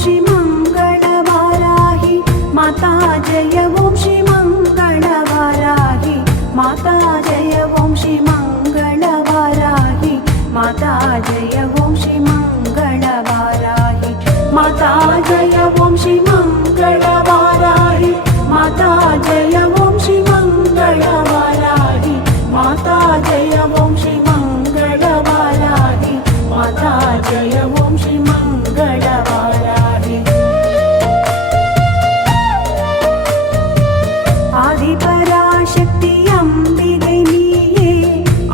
श्री मंगलवाराहि माता जय ओम श्री मंगलवाराहि माता जय ओम श्री मंगलवाराहि माता जय ओम श्री मंगलवाराहि माता जय ओम श्री मंगलवाराहि माता जय ओम श्री मंगलवाराहि माता जय ओम श्री मंगलवाराहि माता जय ओम श्री मंगलवाराहि आदिपराशक्ति अम्बिगै नीये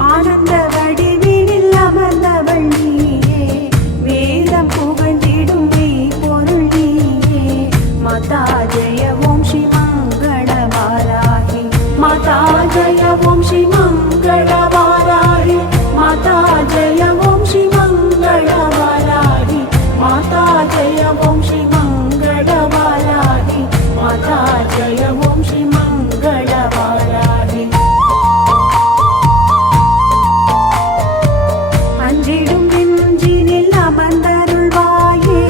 आनंद वडिविनिल अमर्ந்தவள் நீயே வேதம் புகழ்ந்திடும் மெய்ப்பொருள் நீயே माता जय ओम श्री मंगलवाराहि माता जय ओम श्री मंगलवाराहि माता जय ओम श्री मंगलवाराहि माता जय ओम श्री मंगलवाराहि माता जय ओम श्री मंगलवाराहि அஞ்சிடும் நெஞ்சினில் அமர்ந்தருள்வாயே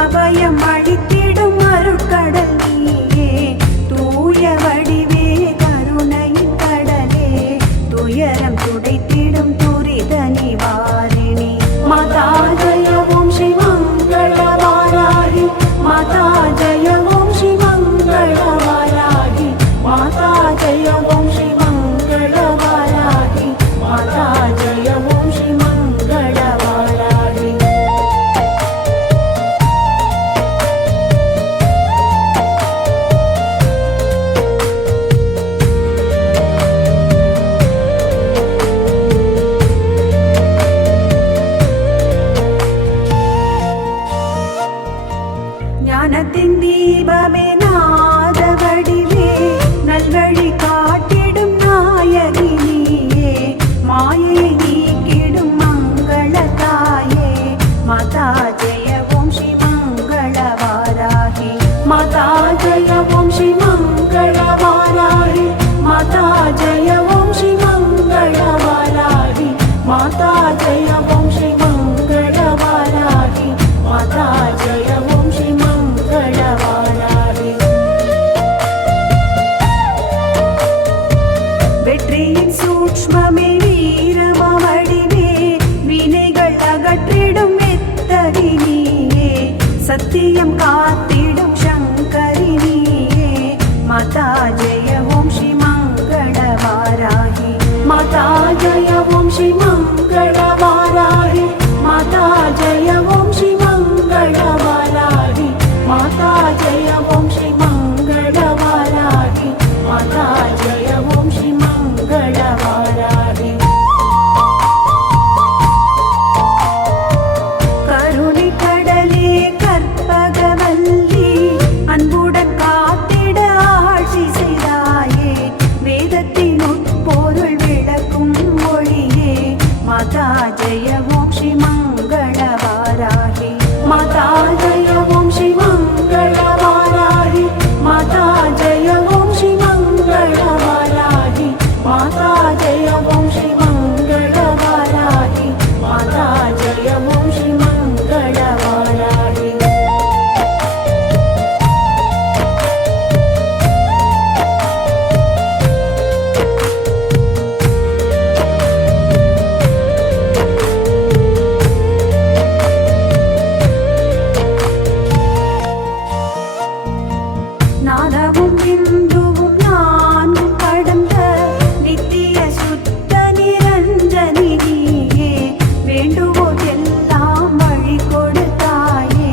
அபயம் அளித்திடும் அருட்கடல் நீயே தூய வடிவே கருணையின் கடலே துயரம் துடைத்திடும் துரித நிவாரிணி மாதா ஜய ஓம் ஸ்ரீ மங்களவாராகி மாதா ஜய ஓம் ஸ்ரீ மங்களவாராகி மாதா ஜய ஓம் ஸ்ரீ மங்களவாராகி மாதா ஜய ஓம் ஸ்ரீ மங்களவாராகி ஞானத்தின் தீபமே நாத வடிவே நல்வழி காட்டிடும் நாயகி நீயே மாயை நீக்கிடும் மங்கள தாயே மாதா ஜெய ஓம் ஸ்ரீ மங்களவாராகி மாதா ஜெய ஓம் ஸ்ரீ மங்களவாராகி மாதா ஜெய ஓம் ஸ்ரீ மங்களவாராகி மாதா ஜெய ஓம் ஸ்ரீ மங்களவாராகி மாதா ஜெய ஓம் ஸ்ரீ மங்களவாராகி வெற்றியின் சூட்ச்மமே வீரமவடிவே வினைகள் அகற்றிடும் மெத்தரி நீயே சத்தியம் காத்திடும் சங்கரி நீயே மாதா ஜெய ஓம் ஸ்ரீ மங்களவாராகி மாதா ஜெய ஓம் ஸ்ரீ மங்களவாராகி மாதா ஜெய ஓம் ஸ்ரீ மங்களவாராகி மாதா ஜெய ஓம் ஸ்ரீ மங்களவாராகி மாதா ஜெய ஓம் ஸ்ரீ மங்களவாராகி கருணை கடலே கற்பகவல்லி அன்புடன் காத்திட ஆட்சி செய்தாயே வேதத்தின் உட்பொருள் விளக்கும் மொழியே மாதா ஜெய ஓம் ஸ்ரீ மங்களவாராகி மாதா ஜெய ஓம் ஸ்ரீ மங்களவாராகி மாதா ஜெய ஓம் ஸ்ரீ மங்களவாராகி மாதா ஜெய ஓம் ஸ்ரீ மங்களவாராகி மாதா ஜெய ஓம் ஸ்ரீ மங்களவாராகி நாதமும் பிந்துவும் நான்கும் கடந்த நித்திய சுத்த நிரஞ்சனி நீயே வேண்டுவோர் எல்லாம் வழி கொடுத்தாயே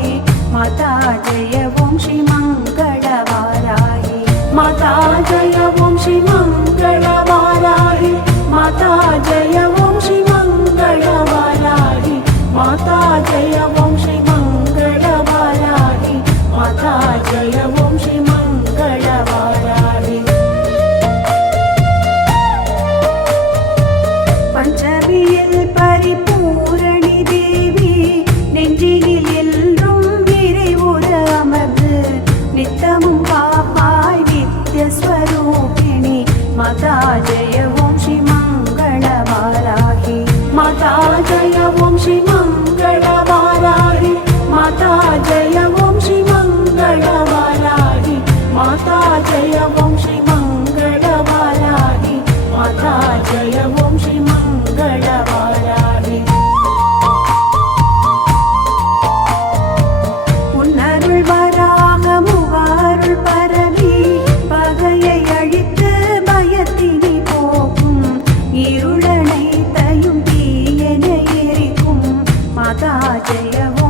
மாதா ஜெய ஓம் ஸ்ரீ மங்களவாராகி மாதா ஜெய ஓம் ஸ்ரீ மங்களவாராகி மாதா ஜெய ஓம் ஸ்ரீ மங்களவாராகி மாதா ஜெய ஓம் ஸ்ரீ மங்களவாராகி மாதா ஜெய ஓம் ஸ்ரீ மங்களவாராகி பஞ்சமியில் பரிபூரணி தேவி நெஞ்சினில் என்றும் நிறைவுற அமர்ந்து நித்தமும் காப்பாய் நித்ய ஸ்வரூபிணி மாதா ஜெய ஓம் ஸ்ரீ மங்களவாராகி மாதா ஜெய ஓம் ஸ்ரீ மங்களவாராகி மாதா ஜெய ஓம் माता जय